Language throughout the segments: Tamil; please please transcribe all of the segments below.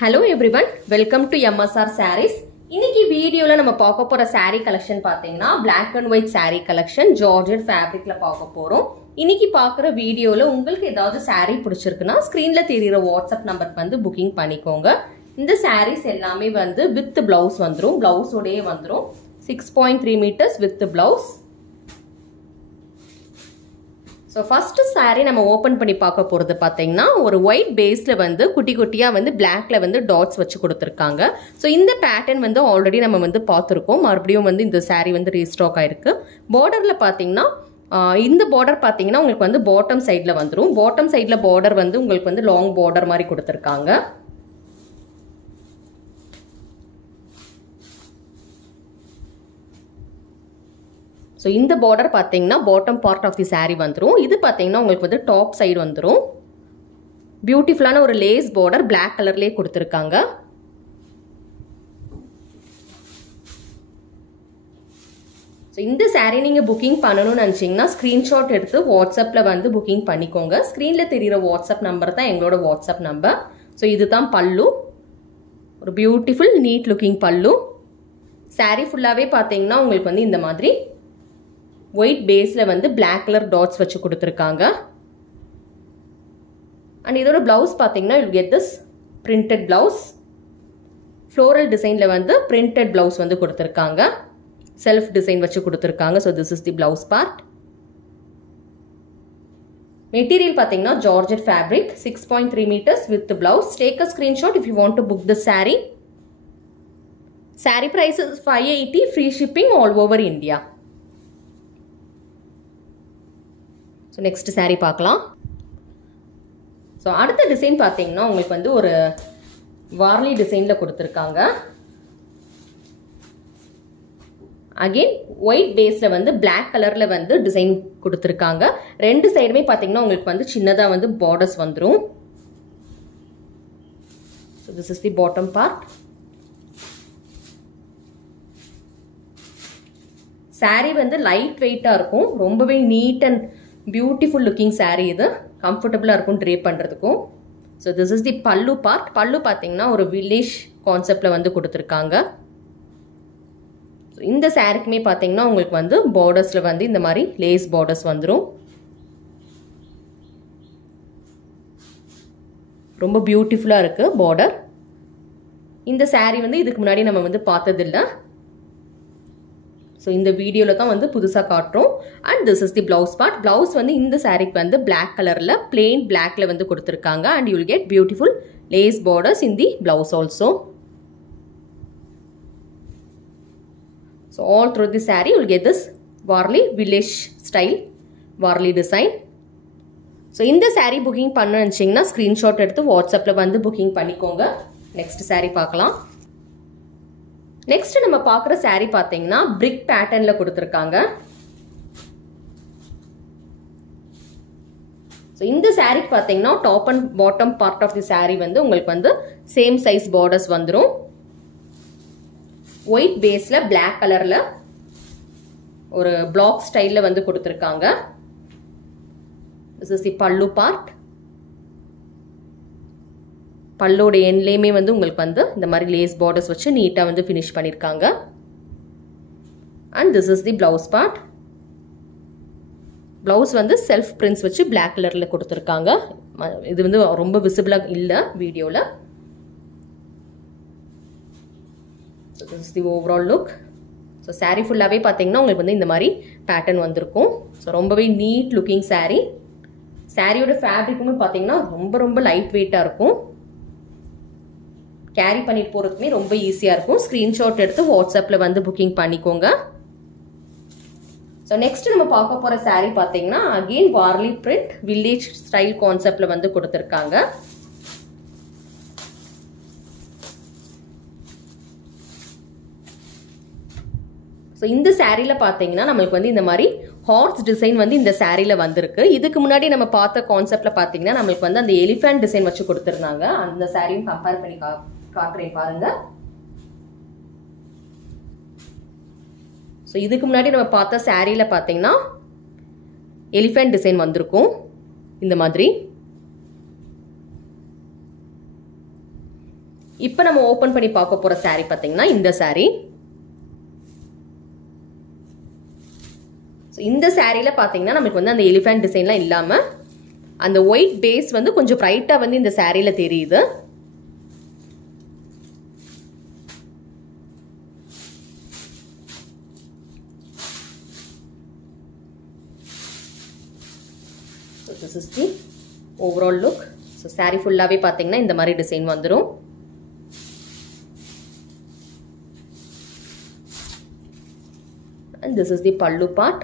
Hello everyone, welcome to MSR Sarees. இன்னைக்கு வீடியோல நம்ம பார்க்க போற saree collection பாத்தீங்கன்னா black and white saree collection Georgette fabricல பார்க்க போறோம். இன்னைக்கு பார்க்குற வீடியோல உங்களுக்கு ஏதாவது saree பிடிச்சிருக்குன்னா ஸ்கிரீன்ல தெரியுற வாட்ஸ்அப் நம்பருக்கு வந்து புக்கிங் பண்ணிக்கோங்க. இந்த sarees எல்லாமே வந்து with blouse வந்துரும். blouse ஓடயே வந்துரும். 6.3 meters with blouse. So first saree நம்ம ஓபன் பண்ணி பார்க்க போறது பாத்தீங்கன்னா ஒரு white baseல வந்து குட்டி குட்டியா வந்து blackல வந்து dots வச்சு கொடுத்திருக்காங்க. So இந்த pattern வந்து ஆல்ரெடி நம்ம வந்து பார்த்திருக்கோம். மறுபடியும் வந்து இந்த saree வந்து ரீஸ்டாக் ஆயிருக்கு. borderல பாத்தீங்கன்னா இந்த border பாத்தீங்கன்னா உங்களுக்கு வந்து bottom sideல வந்துரும். bottom sideல border வந்து உங்களுக்கு வந்து long border மாதிரி கொடுத்திருக்காங்க. So இந்த border பாத்தீங்கன்னா bottom part of the saree வந்துரும். இது பாத்தீங்கன்னா உங்களுக்கு வந்து top side வந்துரும். பியூட்டிஃபுல்லான ஒரு lace border black கலர்லயே கொடுத்திருக்காங்க. So இந்த saree நீங்க புக்கிங் பண்ணனும்னு நினைச்சீங்கன்னா ஸ்கிரீன்ஷாட் எடுத்து வாட்ஸ்அப்ல வந்து புக்கிங் பண்ணிக்கோங்க. ஸ்கிரீன்ல தெரியுற வாட்ஸ்அப் நம்பர் தான் எங்களோட வாட்ஸ்அப் நம்பர். So இதுதான் பல்லு. ஒரு பியூட்டிஃபுல் நீட் லுக்கிங் பல்லு. saree ஃபுல்லாவே பாத்தீங்கன்னா உங்களுக்கு வந்து இந்த மாதிரி white baseல வந்து black color dots வச்சு கொடுத்திருக்காங்க. and இதோட blouse பாத்தீங்கன்னா you get this printed blouse. floral designல வந்து printed blouse வந்து கொடுத்திருக்காங்க. self design வச்சு கொடுத்திருக்காங்க. so this is the blouse part. material பாத்தீங்கன்னா Georgette fabric 6.3 meters with the blouse. take a screenshot if you want to book the saree. saree price is 580, free shipping all over India. So next saree பார்க்கலாம். So அடுத்த டிசைன் பாத்தீங்கன்னா உங்களுக்கு வந்து ஒரு வார்லி டிசைன்ல கொடுத்திருக்காங்க. again white baseல வந்து black கலர்ல வந்து டிசைன் கொடுத்திருக்காங்க. ரெண்டு சைடுமே பாத்தீங்கன்னா உங்களுக்கு வந்து சின்னதா வந்து borders வந்துரும். So this is the bottom part. saree வந்து லைட் வெயிட்டா இருக்கும். ரொம்பவே neat and beautiful looking saree இது comfortable இருக்கும் drape பண்றதுக்கும். so this is the pallu part. pallu பாத்தீங்கன்னா ஒரு village conceptல வந்து கொடுத்திருக்காங்க. so இந்த சாரிக்குமே பாத்தீங்கன்னா உங்களுக்கு வந்து bordersல வந்து இந்த மாதிரி lace borders வந்துரும். ரொம்ப பியூட்டிஃபுல்லா இருக்கு border. இந்த saree வந்து இதுக்கு முன்னாடி நம்ம வந்து பார்த்தது இல்ல. so இந்த வீடியோல தான் வந்து புதுசா காட்றோம். and this is the blouse part. blouse வந்து இந்த சாரிக்கு வந்து black கலர்ல plain blackல வந்து கொடுத்திருக்காங்க. and you will get beautiful lace borders in the blouse also. so all through the saree you will get this Varli village style Varli design. so இந்த saree booking பண்ணனும்னு நினைச்சீங்கன்னா ஸ்கிரீன்ஷாட் எடுத்து வாட்ஸ்அப்ல வந்து புக்கிங் பண்ணிக்கோங்க. next saree பார்க்கலாம். next நம்ம பார்க்குற saree பாத்தீங்கன்னா brick patternல கொடுத்திருக்காங்க. so இந்த saree பாத்தீங்கன்னா top and bottom part of the saree வந்து உங்களுக்கு வந்து same size borders வந்துரும். white baseல black கலர்ல ஒரு block styleல வந்து கொடுத்திருக்காங்க. this is the pallu part. பல்லோட எண்ட்லயுமே வந்து உங்களுக்கு வந்து இந்த மாதிரி லேஸ் பார்டர்ஸ் வச்சு நீட்டா வந்து finish பண்ணிருக்காங்க. and this is the blouse part. blouse வந்து self prints வச்சு black கலர்ல கொடுத்திருக்காங்க. இது வந்து ரொம்ப விசிபிளா இல்ல வீடியோல. so this is the overall look. so saree ஃபுல்லாவே பாத்தீங்கன்னா உங்களுக்கு வந்து இந்த மாதிரி pattern வந்திருக்கும். so ரொம்பவே நீட் லுக்கிங் saree. சாரியோட ஃபேப்ரிக்குமே பாத்தீங்கன்னா ரொம்ப லைட் வெயிட்டா இருக்கும். கேரி பண்ணிட்டு போறதுக்குமே ரொம்ப ஈஸியா இருக்கும். ஸ்கிரீன்ஷாட் எடுத்து வாட்ஸ்அப்ல வந்து புக்கிங் பண்ணிக்கோங்க. so next நம்ம பார்க்க போற saree பாத்தீங்கன்னா again Varli print village style conceptல வந்து கொடுத்திருக்காங்க. so இந்த சாரில பாத்தீங்கன்னா நமக்கு வந்து இந்த மாதிரி ஹார்ஸ் டிசைன் வந்து இந்த சாரில வந்திருக்கு. இதுக்கு முன்னாடி நம்ம பார்த்த கான்செப்ட்ல பாத்தீங்கன்னா நமக்கு வந்து அந்த எலிஃபண்ட் டிசைன் வச்சு கொடுத்திருந்தாங்க. அந்த சாரியும் கம்பேர் பண்ணி காட்டுறேன் பாருங்க. so இதுக்கு முன்னாடி நம்ம பார்த்த சாரில பாத்தீங்கன்னா எலிஃபண்ட் டிசைன் வந்திருக்கும் இந்த மாதிரி. இப்போ நம்ம ஓப்பன் பண்ணி பார்க்க போகிற saree பார்த்தீங்கன்னா இந்த saree. இந்த சாரியில் பார்த்தீங்கன்னா நமக்கு வந்து அந்த எலிஃபென்ட் டிசைன்லாம் இல்லாமல் அந்த ஒயிட் பேஸ் வந்து கொஞ்சம் பிரைட்டாக வந்து இந்த சாரியில் தெரியுது. So this is the overall look. So saree ஃபுல்லாகவே பார்த்தீங்கன்னா இந்த மாதிரி டிசைன் வந்துடும். And this is the pallu part.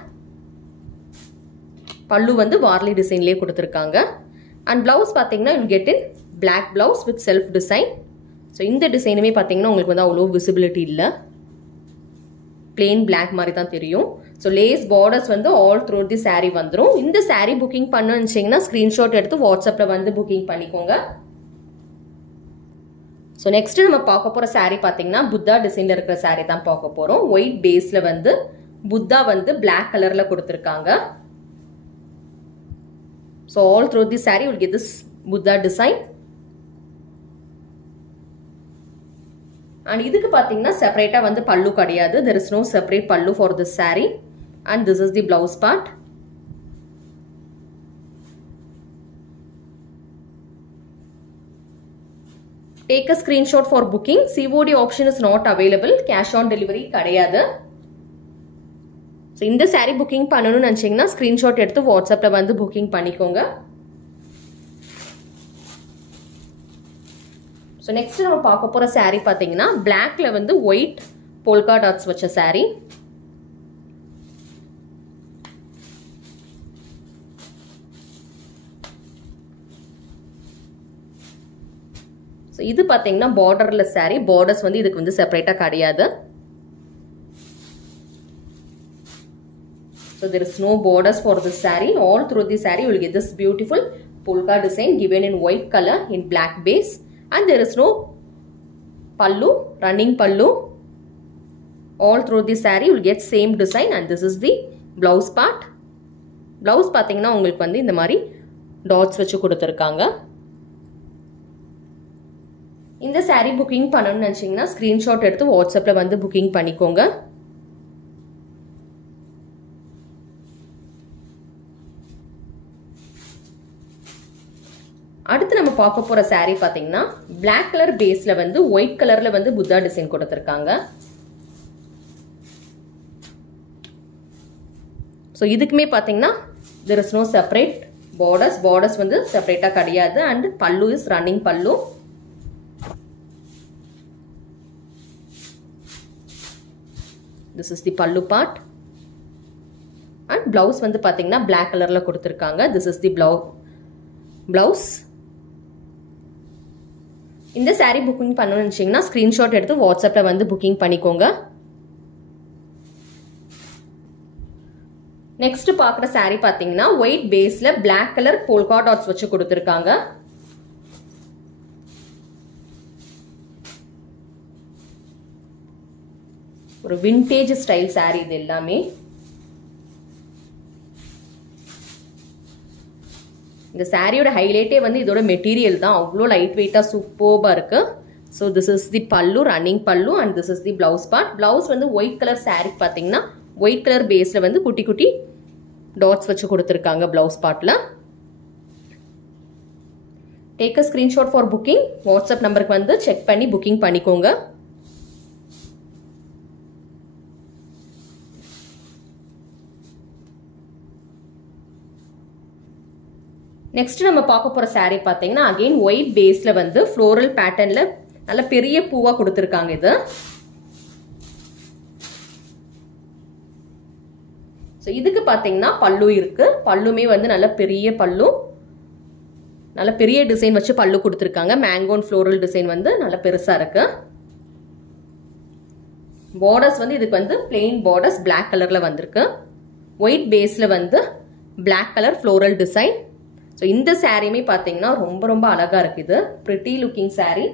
பல்லு வந்து வார்லி டிசைன்லயே கொடுத்திருக்காங்க. and blouse பாத்தீங்கன்னா you get in black blouse with self design. so இந்த டிசைனுமே பாத்தீங்கன்னா உங்களுக்கு வந்து அவ்வளோ visibility இல்ல, plain black மாதிரி தான் தெரியும். so lace borders வந்து all throughout the saree வந்துரும். இந்த saree booking பண்ணனும்னீங்கன்னா screenshot எடுத்து வாட்ஸ்அப்ல வந்து booking பண்ணிக்கோங்க. so next நம்ம பார்க்க போற saree பாத்தீங்கன்னா புத்தா டிசைன்ல இருக்கிற saree தான் பார்க்க போறோம். white baseல வந்து புத்தா வந்து black கலர்ல கொடுத்திருக்காங்க. so all throughout the saree you will get this Buddha design. and இதுக்கு பாத்தீங்கன்னா செப்பரேட்டா வந்து பல்லு கிடையாது. there is no separate pallu for this saree. and this is the blouse part. take a screenshot for booking. COD option is not available. cash on delivery கிடையாது. so இந்த saree booking பண்ணனும்னு நினைச்சீங்கன்னா screenshot எடுத்து வாட்ஸ்அப்ல வந்து booking பண்ணிக்கோங்க. so next நம்ம பார்க்க போற saree பாத்தீங்கன்னா blackல வந்து white polka dots வச்ச saree. so இது பாத்தீங்கன்னா borderless saree. borders வந்து இதுக்கு வந்து செப்பரேட்டா கிடையாது. so there is no borders for this saree. all through the saree you will get this beautiful polka design given in white color in black base. and there is no pallu, running pallu. all through the saree you will get same design. and this is the blouse part. blouse பாத்தீங்கன்னா உங்களுக்கு வந்து இந்த மாதிரி dots வச்சு கொடுத்திருக்காங்க. இந்த saree booking பண்ணனும்னு நினைச்சீங்கன்னா screenshot எடுத்து வாட்ஸ்அப்ல வந்து booking பண்ணிக்கோங்க. அடுத்து நம்ம பார்க்க போற saree பாத்தீங்கன்னா black color baseல வந்து white colorல வந்து புத்தா டிசைன் கொடுத்திருக்காங்க. so இதுக்குமே பாத்தீங்கன்னா there is no separate borders. borders வந்து செப்பரேட்டா கிடையாது. and pallu is running pallu. this is the pallu part. and blouse வந்து பாத்தீங்கன்னா black colorல கொடுத்திருக்காங்க. this is the blouse. இந்த saree booking பண்ணனும்னு நினைச்சீங்கன்னா screenshot எடுத்து வாட்ஸ்அப்ல வந்து booking பண்ணிக்கோங்க. next பார்க்குற saree பாத்தீங்கன்னா white baseல black color polka dots வச்சு கொடுத்திருக்காங்க. ஒரு vintage style saree இது எல்லாமே. இந்த சாரியோட ஹைலைட்டே வந்து இதோட மெட்டீரியல் தான். அவ்வளோ லைட் வெயிட்டா சூப்பர்பா இருக்கு. so this is the pallu, running pallu. and this is the blouse part. blouse வந்து white color saree பாத்தீங்கன்னா white color baseல வந்து குட்டி குட்டி dots வச்சு கொடுத்திருக்காங்க blouse partல. take a screenshot for booking. WhatsApp நம்பருக்கு வந்து செக் பண்ணி booking பண்ணிக்கோங்க. next நம்ம பார்க்க போற saree பாத்தீங்கன்னா again white baseல வந்து floral patternல நல்ல பெரிய பூவா கொடுத்திருக்காங்க இது. so இதுக்கு பாத்தீங்கன்னா பல்லு இருக்கு. பல்லுமே வந்து நல்ல பெரிய பல்லு, நல்ல பெரிய டிசைன் வச்சு பல்லு கொடுத்திருக்காங்க. மேங்கோ floral டிசைன் வந்து நல்ல பெருசா இருக்கு. borders வந்து இதுக்கு வந்து plain borders black கலர்ல வந்திருக்கு. white baseல வந்து black color floral design. so இந்த சாரியுமே பாத்தீங்கன்னா ரொம்ப ரொம்ப அழகா இருக்கு. இது pretty looking saree.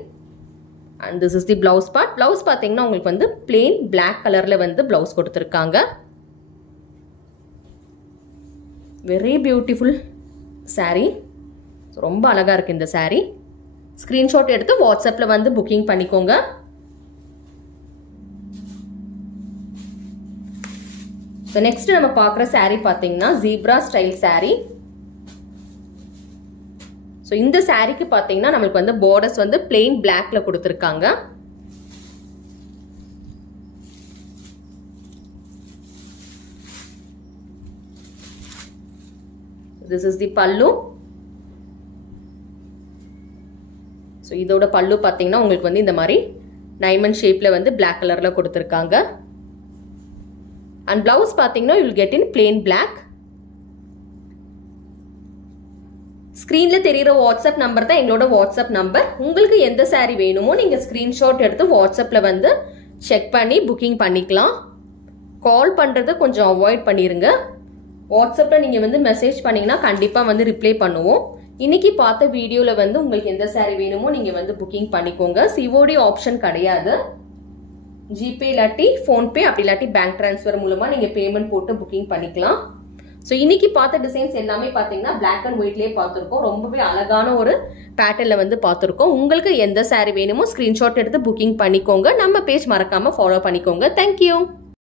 and this is the blouse part. blouse பாத்தீங்கன்னா உங்களுக்கு வந்து plain black கலர்ல வந்து blouse கொடுத்திருக்காங்க. very beautiful saree. ரொம்ப அழகா இருக்கு இந்த saree. ஸ்கிரீன்ஷாட் எடுத்து வாட்ஸ்அப்ல வந்து புக்கிங் பண்ணிக்கோங்க. ஸோ நெக்ஸ்ட் நம்ம பார்க்குற saree பார்த்தீங்கன்னா ஜீப்ரா ஸ்டைல் saree. ஸோ இந்த சாரீக்கு பார்த்தீங்கன்னா நம்மளுக்கு வந்து பார்டர்ஸ் வந்து பிளெயின் பிளாக்ல கொடுத்துருக்காங்க. This is the pallu. So இதோட பல்லு பார்த்தீங்கன்னா உங்களுக்கு வந்து இந்த மாதிரி டைமண்ட் ஷேப்ல வந்து பிளாக் கலர்ல கொடுத்துருக்காங்க. அண்ட் பிளவுஸ் பார்த்தீங்கன்னா you will get in plain black. ஸ்க்ரீன்ல தெரியுற வாட்ஸ்அப் நம்பர் தான் எங்களோட வாட்ஸ்அப் நம்பர். உங்களுக்கு எந்த saree வேணுமோ நீங்க ஸ்கிரீன்ஷாட் எடுத்து வாட்ஸ்அப்ல வந்து செக் பண்ணி புக்கிங் பண்ணிக்கலாம். கால் பண்றதை கொஞ்சம் அவாய்ட் பண்ணிருங்க. வாட்ஸ்அப்ல நீங்க வந்து மெசேஜ் பண்ணீங்கன்னா கண்டிப்பா வந்து ரிப்ளை பண்ணுவோம். இன்னைக்கு பார்த்த வீடியோல வந்து உங்களுக்கு எந்த saree வேணுமோ நீங்க வந்து புக்கிங் பண்ணிக்கோங்க. சிஓடி ஆப்ஷன் கிடையாது. ஜிபே இல்லாட்டி ஃபோன்பே அப்படி இல்லாட்டி பேங்க் டிரான்ஸ்ஃபர் மூலமா நீங்க பேமெண்ட் போட்டு புக்கிங் பண்ணிக்கலாம். ஸோ இன்னைக்கு பார்த்த டிசைன்ஸ் எல்லாமே பார்த்தீங்கன்னா பிளாக் அண்ட் ஒயிட்லேயே பார்த்துருக்கோம். ரொம்பவே அழகான ஒரு பேட்டர்ல வந்து பார்த்துருக்கோம். உங்களுக்கு எந்த saree வேணுமோ ஸ்கிரீன்ஷாட் எடுத்து புக்கிங் பண்ணிக்கோங்க. நம்ம பேஜ் மறக்காம ஃபாலோ பண்ணிக்கோங்க. தேங்க்யூ.